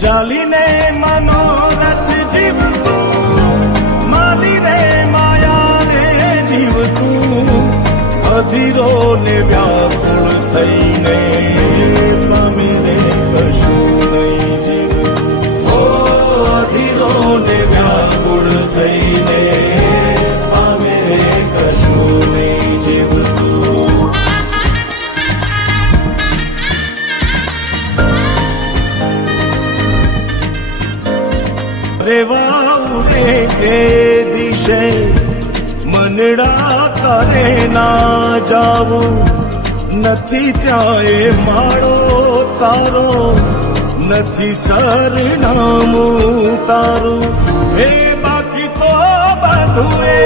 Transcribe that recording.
જાલીને મનોરથ જીવતું, માલીને માયા રે જીવતું, અધીરો ને વ્યાકુળ થઈને પામીને કશું નહીં જીવતું. હો અધીરો ને વ્યાકુળ થઈને પામીને કશું નહીં જીવતું. રેવા ઉડે કે દિશે મનડા તારે ના જાવું, નથી ત્યાં એ માળો તારો, નથી સરનામું તારું. હે બાકી તો બધું એ